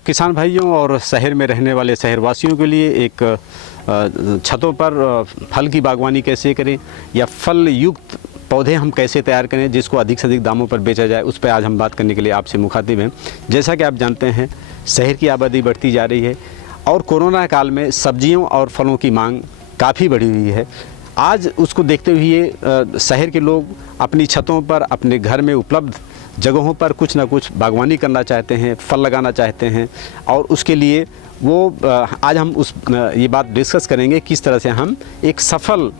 किसान भाइयों और शहर में रहने वाले शहरवासियों के लिए एक छतों पर फल की बागवानी कैसे करें या फल युक्त पौधे हम कैसे तैयार करें जिसको अधिक से अधिक दामों पर बेचा जाए, उस पर आज हम बात करने के लिए आपसे मुखातिब हैं। जैसा कि आप जानते हैं, शहर की आबादी बढ़ती जा रही है और कोरोना काल में सब्जियों और फलों की मांग काफ़ी बढ़ी हुई है। आज उसको देखते हुए शहर के लोग अपनी छतों पर, अपने घर में उपलब्ध जगहों पर कुछ ना कुछ बागवानी करना चाहते हैं, फल लगाना चाहते हैं और उसके लिए आज हम ये बात डिस्कस करेंगे किस तरह से हम एक सफल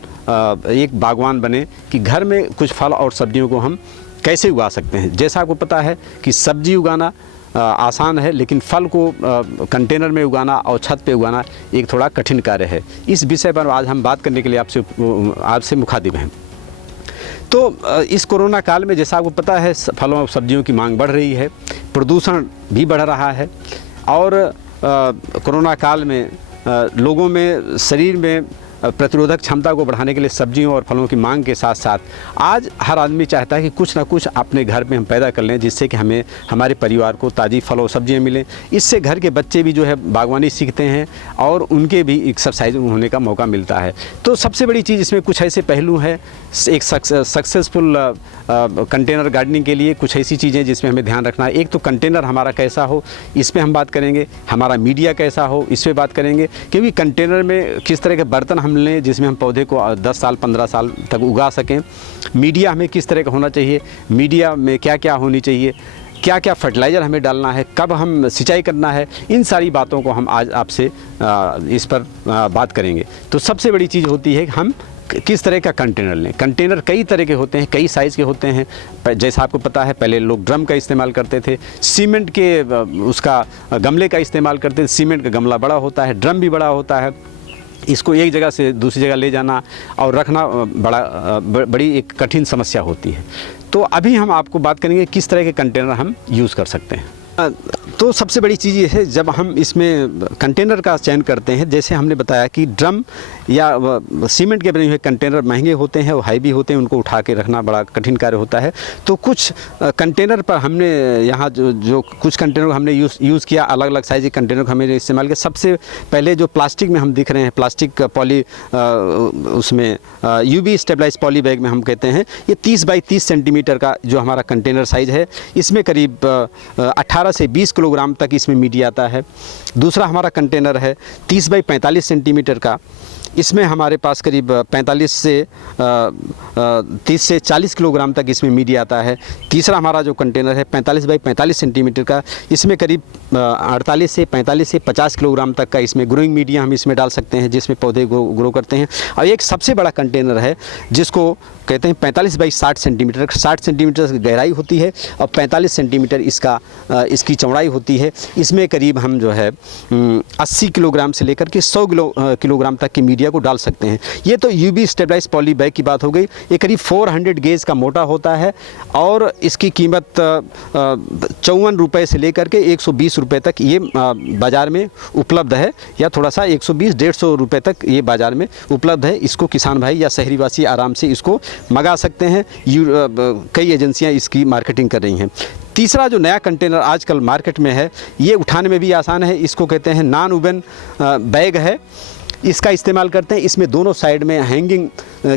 एक बागवान बने कि घर में कुछ फल और सब्जियों को हम कैसे उगा सकते हैं। जैसा आपको पता है कि सब्जी उगाना आसान है, लेकिन फल को कंटेनर में उगाना और छत पे उगाना एक थोड़ा कठिन कार्य है। इस विषय पर आज हम बात करने के लिए आपसे मुखातिब हैं। तो इस कोरोना काल में जैसा आपको पता है, फलों और सब्जियों की मांग बढ़ रही है, प्रदूषण भी बढ़ रहा है और कोरोना काल में लोगों में शरीर में प्रतिरोधक क्षमता को बढ़ाने के लिए सब्जियों और फलों की मांग के साथ साथ आज हर आदमी चाहता है कि कुछ ना कुछ अपने घर में हम पैदा कर लें, जिससे कि हमें हमारे परिवार को ताज़ी फल और सब्जियां मिलें। इससे घर के बच्चे भी जो है बागवानी सीखते हैं और उनके भी एक्सरसाइज होने का मौका मिलता है। तो सबसे बड़ी चीज़ इसमें कुछ ऐसे पहलू हैं, एक सक्सेसफुल कंटेनर गार्डनिंग के लिए कुछ ऐसी चीज़ें जिसमें हमें ध्यान रखना है। एक तो कंटेनर हमारा कैसा हो, इस पर हम बात करेंगे। हमारा मीडिया कैसा हो, इस पर बात करेंगे, क्योंकि कंटेनर में किस तरह के बर्तन हम लें जिसमें हम पौधे को 10 साल 15 साल तक उगा सकें। मीडिया हमें किस तरह का होना चाहिए, मीडिया में क्या क्या होनी चाहिए, क्या क्या फर्टिलाइज़र हमें डालना है, कब हम सिंचाई करना है, इन सारी बातों को हम आज आपसे इस पर बात करेंगे। तो सबसे बड़ी चीज़ होती है कि हम किस तरह का कंटेनर लें। कंटेनर कई तरह के होते हैं, कई साइज़ के होते हैं। जैसा आपको पता है, पहले लोग ड्रम का इस्तेमाल करते थे, सीमेंट के उसका गमले का इस्तेमाल करते थे। सीमेंट का गमला बड़ा होता है, ड्रम भी बड़ा होता है, इसको एक जगह से दूसरी जगह ले जाना और रखना बड़ी एक कठिन समस्या होती है। तो अभी हम आपको बात करेंगे किस तरह के कंटेनर हम यूज़ कर सकते हैं। तो सबसे बड़ी चीज़ ये है, जब हम इसमें कंटेनर का चयन करते हैं, जैसे हमने बताया कि ड्रम या सीमेंट के बने हुए कंटेनर महंगे होते हैं और हाई भी होते हैं, उनको उठा के रखना बड़ा कठिन कार्य होता है। तो कुछ कंटेनर पर हमने यहाँ जो कुछ कंटेनर हमने यूज़ किया, अलग अलग साइज़ के कंटेनर को हमने इस्तेमाल किया। सबसे पहले जो प्लास्टिक में हम दिख रहे हैं, प्लास्टिक पॉली उसमें UV स्टेबलाइज पॉली बैग में हम कहते हैं, ये 30 बाई 30 सेंटीमीटर का जो हमारा कंटेनर साइज़ है, इसमें करीब 18 से 20 किलोग्राम तक इसमें मीडिया आता है। दूसरा हमारा कंटेनर है 30 बाई 45 सेंटीमीटर का, इसमें हमारे पास करीब 30 से 40 किलोग्राम तक इसमें मीडिया आता है। तीसरा हमारा जो कंटेनर है 45 बाई 45 सेंटीमीटर का, इसमें करीब 48 से 50 किलोग्राम तक का इसमें ग्रोइंग मीडिया हम इसमें डाल सकते हैं, जिसमें पौधे ग्रो करते हैं। और एक सबसे बड़ा कंटेनर है जिसको कहते हैं 45 बाई 60 सेंटीमीटर। 60 सेंटीमीटर की गहराई होती है और 45 सेंटीमीटर इसकी चौड़ाई होती है। इसमें करीब हम जो है 80 किलोग्राम से लेकर के 100 किलोग्राम तक की मीडिया को डाल सकते हैं। ये तो UV स्टेबलाइज पॉली बैग की बात हो गई। ये करीब 400 गेज का मोटा होता है और इसकी कीमत 54 रुपये से लेकर के 120 रुपये तक ये बाज़ार में उपलब्ध है, या थोड़ा सा 120-150 रुपये तक ये बाज़ार में उपलब्ध है। इसको किसान भाई या शहरी वासी आराम से इसको मंगा सकते हैं। कई एजेंसियां इसकी मार्केटिंग कर रही हैं। तीसरा जो नया कंटेनर आजकल मार्केट में है, ये उठाने में भी आसान है, इसको कहते हैं नॉन वुवन बैग है। इसका इस्तेमाल करते हैं, इसमें दोनों साइड में हैंगिंग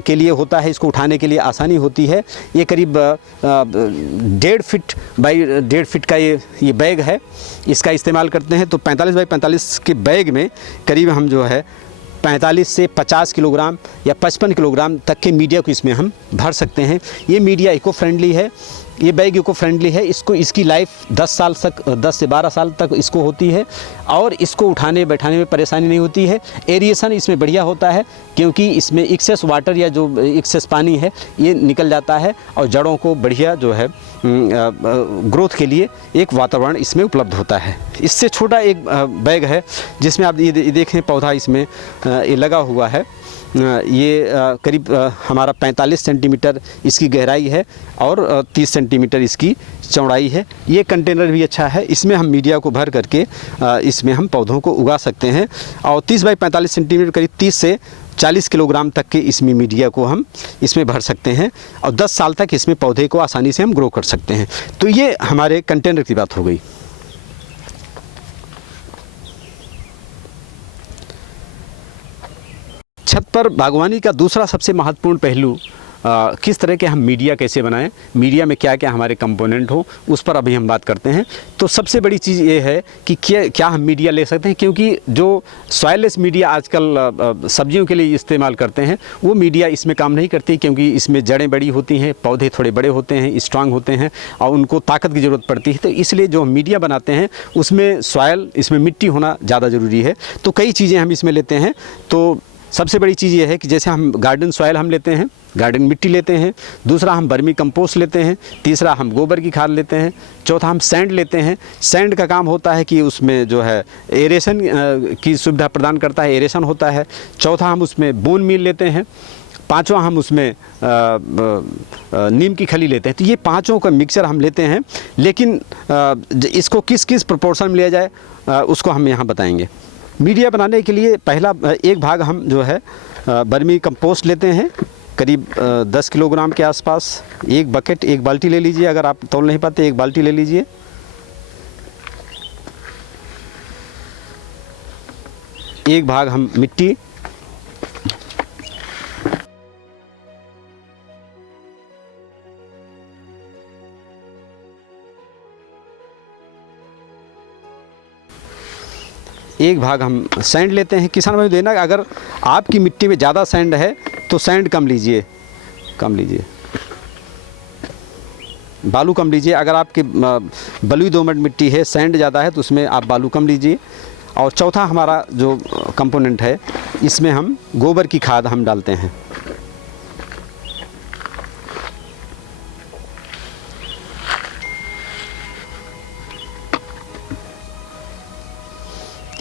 के लिए होता है, इसको उठाने के लिए आसानी होती है। ये करीब 1.5 फीट बाई 1.5 फीट का ये बैग है, इसका इस्तेमाल करते हैं। तो 45 बाई 45 के बैग में करीब हम जो है 45 से 50 किलोग्राम या 55 किलोग्राम तक के मीडिया को इसमें हम भर सकते हैं। ये मीडिया इको फ्रेंडली है, ये बैग इको फ्रेंडली है। इसकी लाइफ 10 से 12 साल तक इसको होती है और इसको उठाने बैठाने में परेशानी नहीं होती है। एरिएशन इसमें बढ़िया होता है, क्योंकि इसमें एक्सेस वाटर या जो एक्सेस पानी है ये निकल जाता है और जड़ों को बढ़िया जो है ग्रोथ के लिए एक वातावरण इसमें उपलब्ध होता है। इससे छोटा एक बैग है जिसमें आप ये देखें, पौधा इसमें ये लगा हुआ है। ये करीब हमारा 45 सेंटीमीटर इसकी गहराई है और 30 सेंटीमीटर इसकी चौड़ाई है। ये कंटेनर भी अच्छा है, इसमें हम मीडिया को भर करके इसमें हम पौधों को उगा सकते हैं। और 30 बाई 45 सेंटीमीटर करीब 30 से 40 किलोग्राम तक के इसमें मीडिया को हम इसमें भर सकते हैं और 10 साल तक इसमें पौधे को आसानी से हम ग्रो कर सकते हैं। तो ये हमारे कंटेनर की बात हो गई। छत पर बागवानी का दूसरा सबसे महत्वपूर्ण पहलू किस तरह के हम मीडिया कैसे बनाएं, मीडिया में क्या क्या हमारे कंपोनेंट हो, उस पर अभी हम बात करते हैं। तो सबसे बड़ी चीज़ ये है कि क्या हम मीडिया ले सकते हैं, क्योंकि जो सॉइललेस मीडिया आजकल सब्जियों के लिए इस्तेमाल करते हैं वो मीडिया इसमें काम नहीं करती, क्योंकि इसमें जड़ें बड़ी होती हैं, पौधे थोड़े बड़े होते हैं, स्ट्रांग होते हैं और उनको ताकत की ज़रूरत पड़ती है। तो इसलिए जो हम मीडिया बनाते हैं उसमें सॉयल, इसमें मिट्टी होना ज़्यादा ज़रूरी है। तो कई चीज़ें हम इसमें लेते हैं। तो सबसे बड़ी चीज़ ये है कि जैसे हम गार्डन सॉयल हम लेते हैं, गार्डन मिट्टी लेते हैं, दूसरा हम वर्मी कंपोस्ट लेते हैं, तीसरा हम गोबर की खाद लेते हैं, चौथा हम सैंड लेते हैं। सैंड का काम होता है कि उसमें जो है एरेशन की सुविधा प्रदान करता है, एरेशन होता है। चौथा हम उसमें बोन मील लेते हैं। पांचवा हम उसमें नीम की खली लेते हैं। तो ये पांचों का मिक्सचर हम लेते हैं, लेकिन इसको किस किस प्रोपोर्शन में लिया जाए उसको हम यहाँ बताएंगे। मीडिया बनाने के लिए पहला एक भाग हम जो है वर्मी कंपोस्ट लेते हैं, करीब 10 किलोग्राम के आसपास। एक बकेट, एक बाल्टी ले लीजिए, अगर आप तोल नहीं पाते एक बाल्टी ले लीजिए। एक भाग हम मिट्टी, एक भाग हम सैंड लेते हैं। किसान भाई देना, अगर आपकी मिट्टी में ज़्यादा सैंड है तो सैंड कम लीजिए, बालू कम लीजिए। अगर आपकी बलुई दोमट मिट्टी है, सैंड ज़्यादा है, तो उसमें आप बालू कम लीजिए। और चौथा हमारा जो कंपोनेंट है, इसमें हम गोबर की खाद हम डालते हैं।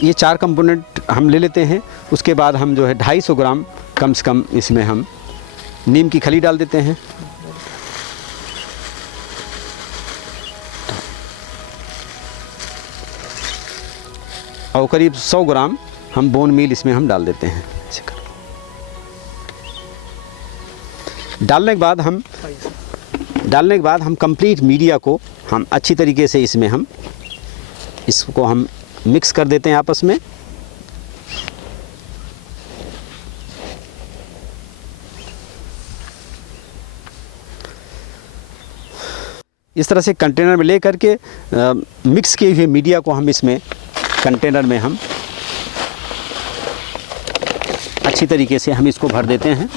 ये 4 कंपोनेंट हम ले लेते हैं। उसके बाद हम जो है 250 ग्राम कम से कम इसमें हम नीम की खली डाल देते हैं। और करीब 100 ग्राम हम बोन मील इसमें हम डाल देते हैं। डालने के बाद हम कंप्लीट मीडिया को हम अच्छी तरीके से इसमें हम इसको हम मिक्स कर देते हैं आपस में। इस तरह से कंटेनर में ले करके मिक्स किए हुए मीडिया को हम इसमें कंटेनर में हम अच्छी तरीके से हम इसको भर देते हैं।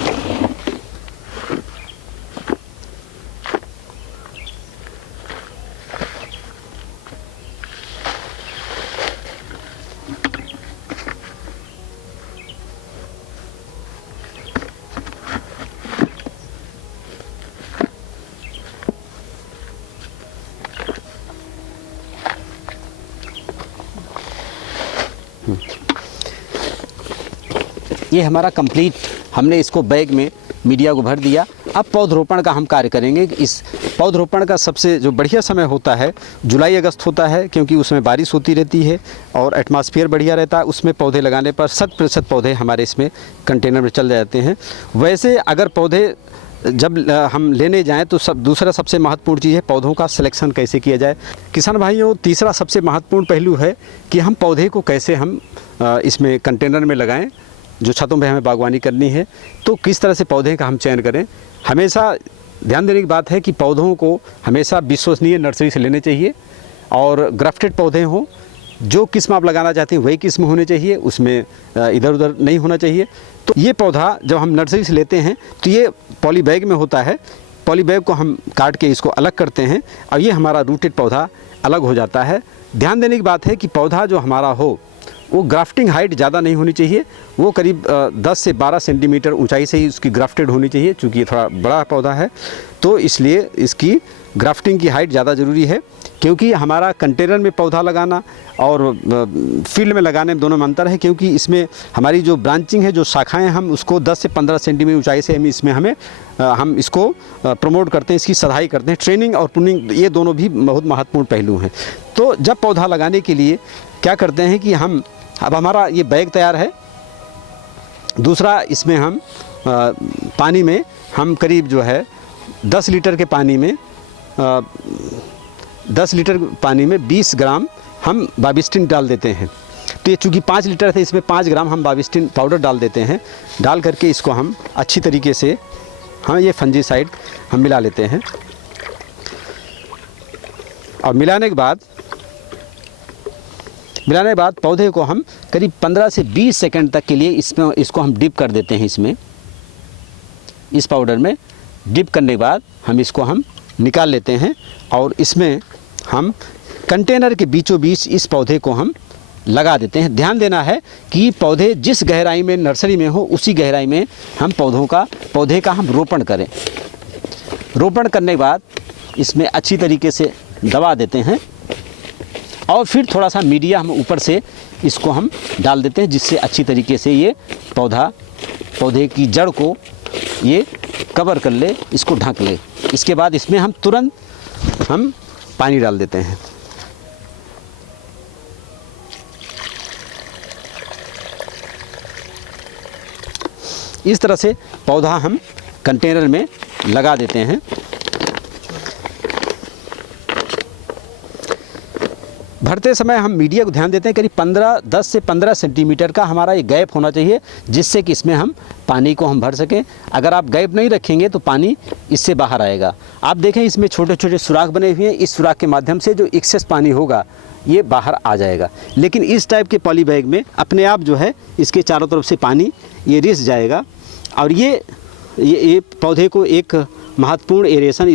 ये हमारा कंप्लीट, हमने इसको बैग में मीडिया को भर दिया। अब पौधरोपण का हम कार्य करेंगे। इस पौधरोपण का सबसे जो बढ़िया समय होता है जुलाई अगस्त होता है, क्योंकि उसमें बारिश होती रहती है और एटमॉस्फेयर बढ़िया रहता है। उसमें पौधे लगाने पर 100% पौधे हमारे इसमें कंटेनर में चल जाते हैं। वैसे अगर पौधे जब हम लेने जाएं तो दूसरा सबसे महत्वपूर्ण चीज़ है पौधों का सिलेक्शन कैसे किया जाए। किसान भाइयों, तीसरा सबसे महत्वपूर्ण पहलू है कि हम पौधे को कैसे हम इसमें कंटेनर में लगाएं। जो छतों पे हमें बागवानी करनी है तो किस तरह से पौधे का हम चयन करें। हमेशा ध्यान देने की बात है कि पौधों को हमेशा विश्वसनीय नर्सरी से लेने चाहिए और ग्राफ्टेड पौधे हों। जो किस्म आप लगाना चाहते हैं वही किस्म होनी चाहिए, उसमें इधर उधर नहीं होना चाहिए। तो ये पौधा जब हम नर्सरी से लेते हैं तो ये पॉली बैग में होता है। पॉली बैग को हम काट के इसको अलग करते हैं और ये हमारा रूटेड पौधा अलग हो जाता है। ध्यान देने की बात है कि पौधा जो हमारा हो वो ग्राफ्टिंग हाइट ज़्यादा नहीं होनी चाहिए, वो करीब 10 से 12 सेंटीमीटर ऊंचाई से ही उसकी ग्राफ्टेड होनी चाहिए। चूँकि ये थोड़ा बड़ा पौधा है तो इसलिए इसकी ग्राफ्टिंग की हाइट ज़्यादा ज़रूरी है, क्योंकि हमारा कंटेनर में पौधा लगाना और फील्ड में लगाने में दोनों में अंतर है। क्योंकि इसमें हमारी जो ब्रांचिंग है, जो शाखाएं, हम उसको 10 से 15 सेंटीमीटर ऊंचाई से हम इसको प्रमोट करते हैं, इसकी सदाई करते हैं। ट्रेनिंग और प्रूनिंग ये दोनों भी बहुत महत्वपूर्ण पहलू हैं। तो जब पौधा लगाने के लिए क्या करते हैं कि अब हमारा ये बैग तैयार है। दूसरा, इसमें हम पानी में हम करीब जो है 10 लीटर के पानी में 10 लीटर पानी में 20 ग्राम हम बाविस्टिन डाल देते हैं। तो ये चूँकि 5 लीटर है, इसमें 5 ग्राम हम बाविस्टिन पाउडर डाल देते हैं। डाल करके इसको हम अच्छी तरीके से ये फंजीसाइड हम मिला लेते हैं। और मिलाने के बाद पौधे को हम करीब 15 से 20 सेकंड तक के लिए इसको हम डिप कर देते हैं। इस पाउडर में डिप करने के बाद हम इसको निकाल लेते हैं और इसमें हम कंटेनर के बीचों बीच इस पौधे को हम लगा देते हैं। ध्यान देना है कि पौधे जिस गहराई में नर्सरी में हो उसी गहराई में हम पौधे का हम रोपण करें। रोपण करने के बाद इसमें अच्छी तरीके से दबा देते हैं और फिर थोड़ा सा मीडिया हम ऊपर से इसको हम डाल देते हैं, जिससे अच्छी तरीके से ये पौधे की जड़ को ये कवर कर ले, इसको ढक ले। इसके बाद इसमें हम तुरंत पानी डाल देते हैं। इस तरह से पौधा हम कंटेनर में लगा देते हैं। भरते समय हम मीडिया को ध्यान देते हैं, करीब 10 से 15 सेंटीमीटर का हमारा ये गैप होना चाहिए, जिससे कि इसमें हम पानी को हम भर सकें। अगर आप गैप नहीं रखेंगे तो पानी इससे बाहर आएगा। आप देखें इसमें छोटे छोटे सुराख बने हुए हैं, इस सुराख के माध्यम से जो एक्सेस पानी होगा ये बाहर आ जाएगा। लेकिन इस टाइप के पॉली बैग में अपने आप जो है इसके चारों तरफ से पानी ये रिस जाएगा और ये पौधे को एक महत्वपूर्ण एरेशन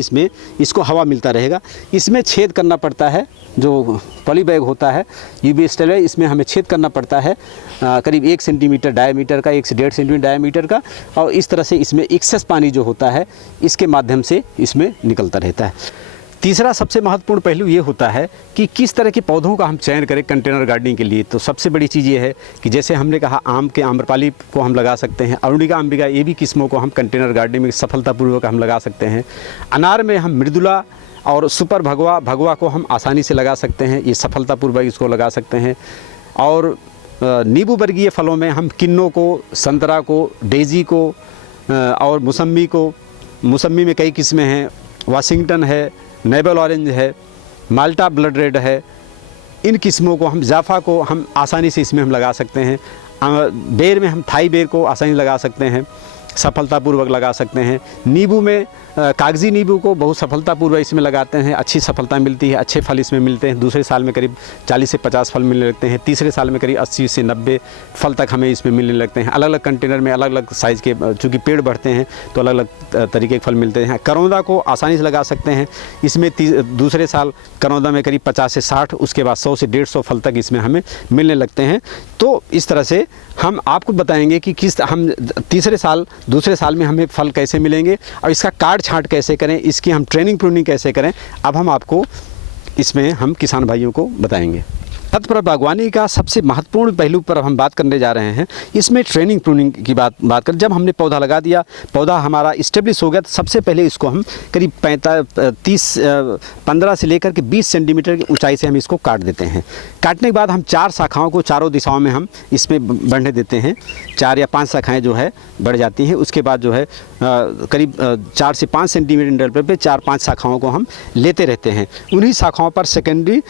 इसको हवा मिलता रहेगा। इसमें छेद करना पड़ता है, जो पॉली बैग होता है यूबी स्टाइल है, इसमें हमें छेद करना पड़ता है करीब 1 सेंटीमीटर डायमीटर का, 1 से 1.5 सेंटीमीटर डायमीटर का। और इस तरह से इसमें एक्सेस पानी जो होता है इसके माध्यम से इसमें निकलता रहता है। तीसरा सबसे महत्वपूर्ण पहलू ये होता है कि किस तरह के पौधों का हम चयन करें कंटेनर गार्डनिंग के लिए। तो सबसे बड़ी चीज़ ये है कि जैसे हमने कहा आम के आम्रपाली को हम लगा सकते हैं, अरुणिका अंबिका ये भी किस्मों को हम कंटेनर गार्डनिंग में सफलतापूर्वक हम लगा सकते हैं। अनार में हम मृदुला और सुपर भगवा को हम आसानी से लगा सकते हैं, ये सफलतापूर्वक इसको लगा सकते हैं। और नींबू वर्गीय फलों में हम किन्नों को, संतरा को, डेजी को और मौसम्मी में कई किस्में हैं, वाशिंगटन है, नेबल ऑरेंज है, माल्टा ब्लड रेड है, इन किस्मों को हम जाफा को हम आसानी से इसमें हम लगा सकते हैं। बेर में हम थाई बेर को आसानी लगा सकते हैं, सफलतापूर्वक लगा सकते हैं। नींबू में कागजी नींबू को बहुत सफलतापूर्वक इसमें लगाते हैं, अच्छी सफलता मिलती है, अच्छे फल इसमें मिलते हैं। दूसरे साल में करीब 40 से 50 फल मिलने लगते हैं, तीसरे साल में करीब 80 से 90 फल तक हमें इसमें मिलने लगते हैं। अलग अलग कंटेनर में अलग अलग साइज़ के, चूँकि पेड़ बढ़ते हैं तो अलग अलग तरीके के फल मिलते हैं। करौंदा को आसानी से लगा सकते हैं, इसमें दूसरे साल करौंदा में करीब 50 से 60, उसके बाद 100 से 150 फल तक इसमें हमें मिलने लगते हैं। तो इस तरह से हम आपको बताएंगे कि हम दूसरे साल में हमें फल कैसे मिलेंगे और इसका काट छांट कैसे करें, इसकी हम ट्रेनिंग प्रूनिंग कैसे करें, अब हम आपको इसमें हम किसान भाइयों को बताएंगे। छत पर बागवानी का सबसे महत्वपूर्ण पहलू पर हम बात करने जा रहे हैं। इसमें ट्रेनिंग प्रूनिंग की बात करें। जब हमने पौधा लगा दिया, पौधा हमारा इस्टेब्लिश हो गया, तो सबसे पहले इसको हम करीब 15 से लेकर के 20 सेंटीमीटर की ऊंचाई से हम इसको काट देते हैं। काटने के बाद हम 4 शाखाओं को चारों दिशाओं में हम इसमें बढ़ने देते हैं। 4 या 5 शाखाएँ जो है बढ़ जाती हैं। उसके बाद जो है करीब 4 से 5 सेंटीमीटर इंटरवल पे 4-5 शाखाओं को हम लेते रहते हैं। उन्हीं शाखाओं पर सेकेंडरी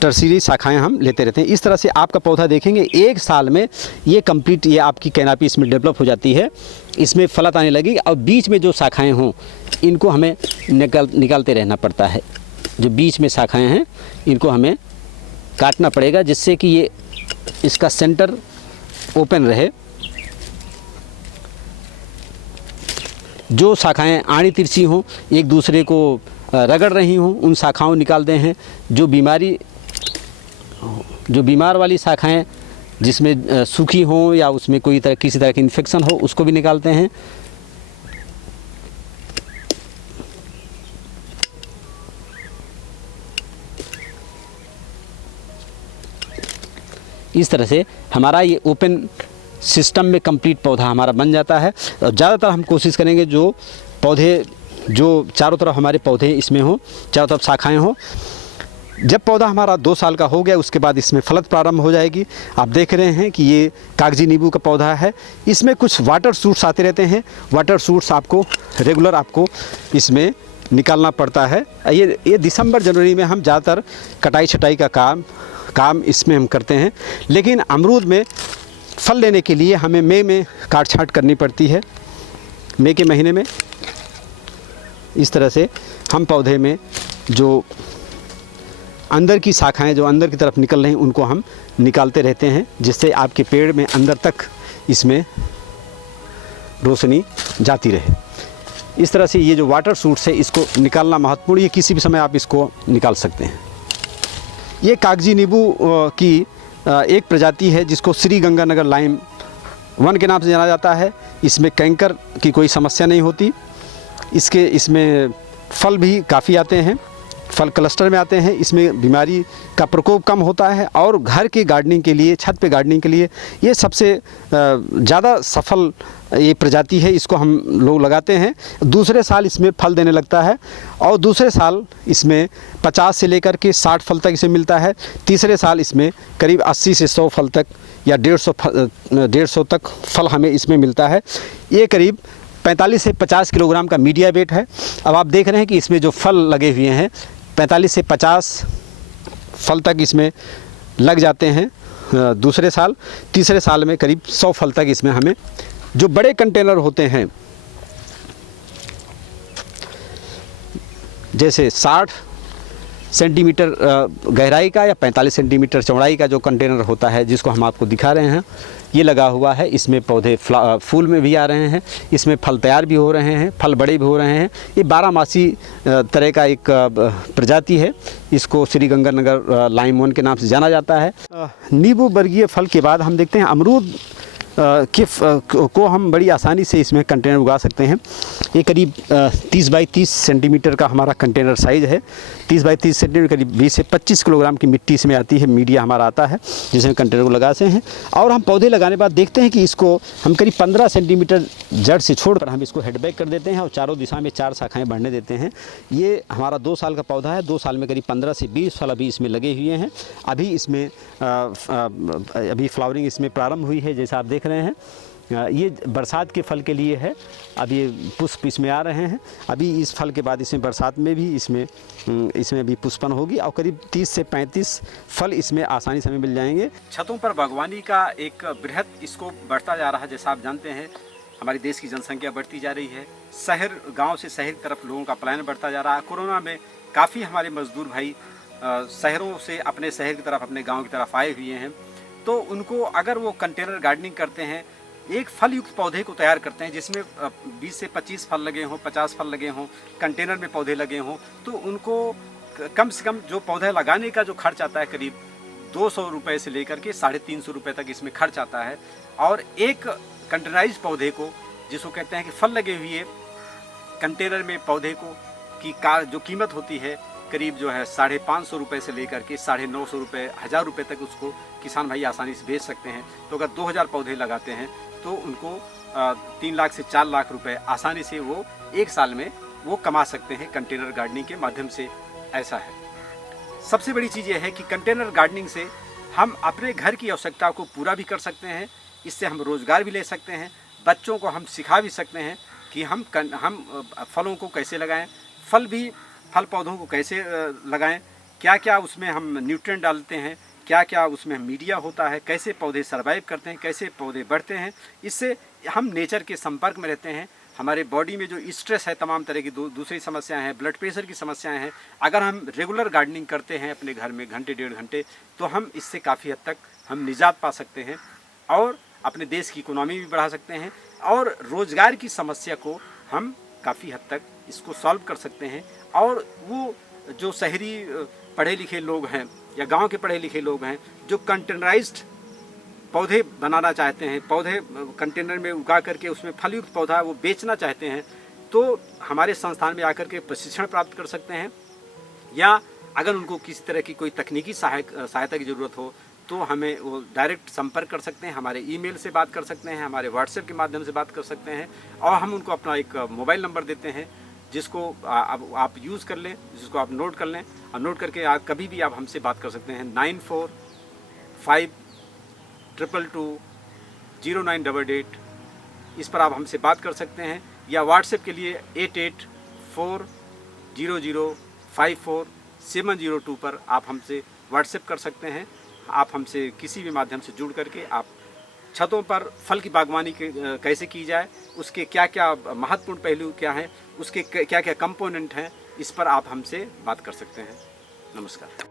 टर्सरी शाखाएं हम लेते रहते हैं। इस तरह से आपका पौधा देखेंगे 1 साल में ये कंप्लीट, ये आपकी कैनापी इसमें डेवलप हो जाती है, इसमें फलत आने लगेगी। और बीच में जो शाखाएं हों इनको हमें निकालते रहना पड़ता है। जो बीच में शाखाएं हैं इनको हमें काटना पड़ेगा, जिससे कि ये इसका सेंटर ओपन रहे। जो शाखाएं आड़ी तिरछी हों, एक दूसरे को रगड़ रही हों, उन शाखाओं निकालते हैं। जो बीमार वाली शाखाएं जिसमें सूखी हों या उसमें किसी तरह की इन्फेक्शन हो, उसको भी निकालते हैं। इस तरह से हमारा ये ओपन सिस्टम में कंप्लीट पौधा हमारा बन जाता है। ज़्यादातर हम कोशिश करेंगे जो चारों तरफ हमारे पौधे इसमें हों, चारों तरफ शाखाएं हों। जब पौधा हमारा 2 साल का हो गया, उसके बाद इसमें फलत प्रारंभ हो जाएगी। आप देख रहे हैं कि ये कागजी नींबू का पौधा है। इसमें कुछ वाटर शूट्स आते रहते हैं। वाटर शूट्स आपको रेगुलर इसमें निकालना पड़ता है। ये दिसंबर जनवरी में हम ज़्यादातर कटाई छटाई का काम काम इसमें हम करते हैं। लेकिन अमरूद में फल लेने के लिए हमें मई में काट छाँट करनी पड़ती है। मई के महीने में इस तरह से हम पौधे में जो अंदर की शाखाएं जो अंदर की तरफ निकल रही हैं उनको हम निकालते रहते हैं, जिससे आपके पेड़ में अंदर तक इसमें रोशनी जाती रहे। इस तरह से ये जो वाटर शूट्स है इसको निकालना महत्वपूर्ण, ये किसी भी समय आप इसको निकाल सकते हैं। ये कागजी नींबू की एक प्रजाति है जिसको श्री गंगानगर लाइम 1 के नाम से जाना जाता है। इसमें कैंकर की कोई समस्या नहीं होती। इसमें फल भी काफ़ी आते हैं, फल क्लस्टर में आते हैं। इसमें बीमारी का प्रकोप कम होता है और घर के गार्डनिंग के लिए, छत पे गार्डनिंग के लिए ये सबसे ज़्यादा सफल ये प्रजाति है। इसको हम लोग लगाते हैं, दूसरे साल इसमें फल देने लगता है और दूसरे साल इसमें 50 से लेकर के 60 फल तक इसे मिलता है। तीसरे साल इसमें करीब 80 से 100 फल तक या 150 तक फल हमें इसमें मिलता है। ये करीब 45 से 50 किलोग्राम का मीडिया वेट है। अब आप देख रहे हैं कि इसमें जो फल लगे हुए हैं 45 से 50 फल तक इसमें लग जाते हैं दूसरे साल। तीसरे साल में करीब 100 फल तक इसमें हमें, जो बड़े कंटेनर होते हैं जैसे 60 सेंटीमीटर गहराई का या 45 सेंटीमीटर चौड़ाई का जो कंटेनर होता है, जिसको हम आपको दिखा रहे हैं, ये लगा हुआ है। इसमें पौधे फूल में भी आ रहे हैं, इसमें फल तैयार भी हो रहे हैं, फल बड़े भी हो रहे हैं। ये 12 मासी तरह का एक प्रजाति है। इसको श्री गंगानगर लाइम 1 के नाम से जाना जाता है। नींबू वर्गीय फल के बाद हम देखते हैं अमरूद को हम बड़ी आसानी से इसमें कंटेनर उगा सकते हैं। ये करीब 30 बाई 30 सेंटीमीटर का हमारा कंटेनर साइज़ है। 30 बाई 30 सेंटीमीटर करीब 20 से 25 किलोग्राम की मिट्टी इसमें आती है, मीडिया हमारा आता है जिसमें कंटेनर को लगाते हैं। और हम पौधे लगाने के बाद देखते हैं कि इसको हम करीब 15 सेंटीमीटर जड़ से छोड़कर हम इसको हेडबैक कर देते हैं और चारों दिशा में 4 शाखाएँ बढ़ने देते हैं। ये हमारा 2 साल का पौधा है। 2 साल में करीब 15 से 20 फल अभी इसमें लगे हुए हैं। अभी इसमें अभी फ्लावरिंग इसमें प्रारंभ हुई है, जैसा आप देख रहे हैं। ये बरसात के फल के लिए है। अब ये पुष्प इसमें आ रहे हैं। अभी इस फल के बाद इसमें बरसात में भी इसमें भी पुष्पन होगी और करीब 30 से 35 फल इसमें आसानी से हमें मिल जाएंगे। छतों पर बागवानी का एक बृहद स्कोप बढ़ता जा रहा है। जैसा आप जानते हैं, हमारे देश की जनसंख्या बढ़ती जा रही है। शहर, गाँव से शहर की तरफ लोगों का पलायन बढ़ता जा रहा है। कोरोना में काफ़ी हमारे मजदूर भाई शहरों से अपने शहर की तरफ, अपने गाँव की तरफ आए हुए हैं। तो उनको अगर वो कंटेनर गार्डनिंग करते हैं, एक फल युक्त पौधे को तैयार करते हैं जिसमें 20 से 25 फल लगे हों, 50 फल लगे हों, कंटेनर में पौधे लगे हों, तो उनको कम से कम जो पौधा लगाने का जो खर्च आता है करीब 200 रुपये से लेकर के 350 रुपये तक इसमें खर्च आता है। और एक कंटेनराइज पौधे को, जिसको कहते हैं कि फल लगे हुए कंटेनर में पौधे को की जो कीमत होती है करीब जो है 550 रुपये से लेकर के 950 रुपये, 1000 रुपये तक उसको किसान भाई आसानी से बेच सकते हैं। तो अगर 2000 पौधे लगाते हैं तो उनको 3 लाख से 4 लाख रुपए आसानी से वो एक साल में वो कमा सकते हैं कंटेनर गार्डनिंग के माध्यम से। ऐसा है। सबसे बड़ी चीज़ ये है कि कंटेनर गार्डनिंग से हम अपने घर की आवश्यकता को पूरा भी कर सकते हैं। इससे हम रोज़गार भी ले सकते हैं। बच्चों को हम सिखा भी सकते हैं कि हम फलों को कैसे लगाएं, फल पौधों को कैसे लगाएं, क्या क्या उसमें हम न्यूट्रिएंट डालते हैं, क्या क्या उसमें मीडिया होता है, कैसे पौधे सर्वाइव करते हैं, कैसे पौधे बढ़ते हैं। इससे हम नेचर के संपर्क में रहते हैं। हमारे बॉडी में जो स्ट्रेस है, तमाम तरह की दूसरी समस्याएं हैं, ब्लड प्रेशर की समस्याएं हैं, अगर हम रेगुलर गार्डनिंग करते हैं अपने घर में घंटे 1.5 घंटे, तो हम इससे काफ़ी हद तक हम निजात पा सकते हैं और अपने देश की इकोनॉमी भी बढ़ा सकते हैं और रोज़गार की समस्या को हम काफ़ी हद तक इसको सॉल्व कर सकते हैं। और वो जो शहरी पढ़े लिखे लोग हैं या गांव के पढ़े लिखे लोग हैं जो कंटेनराइज्ड पौधे बनाना चाहते हैं, पौधे कंटेनर में उगा करके उसमें फलयुक्त पौधा वो बेचना चाहते हैं, तो हमारे संस्थान में आकर के प्रशिक्षण प्राप्त कर सकते हैं। या अगर उनको किसी तरह की कोई तकनीकी सहायता की ज़रूरत हो तो हमें वो डायरेक्ट संपर्क कर सकते हैं, हमारे ईमेल से बात कर सकते हैं, हमारे व्हाट्सएप के माध्यम से बात कर सकते हैं और हम उनको अपना एक मोबाइल नंबर देते हैं जिसको आप यूज़ कर लें, जिसको आप नोट कर लें और नोट करके आप कभी भी आप हमसे बात कर सकते हैं। 9452220988 इस पर आप हमसे बात कर सकते हैं या व्हाट्सएप के लिए 8840054702 पर आप हमसे व्हाट्सएप कर सकते हैं आप हमसे किसी भी माध्यम से जुड़ करके आप छतों पर फल की बागवानी कैसे की जाए, उसके क्या क्या महत्वपूर्ण पहलू क्या हैं, उसके क्या क्या कंपोनेंट हैं, इस पर आप हमसे बात कर सकते हैं। नमस्कार।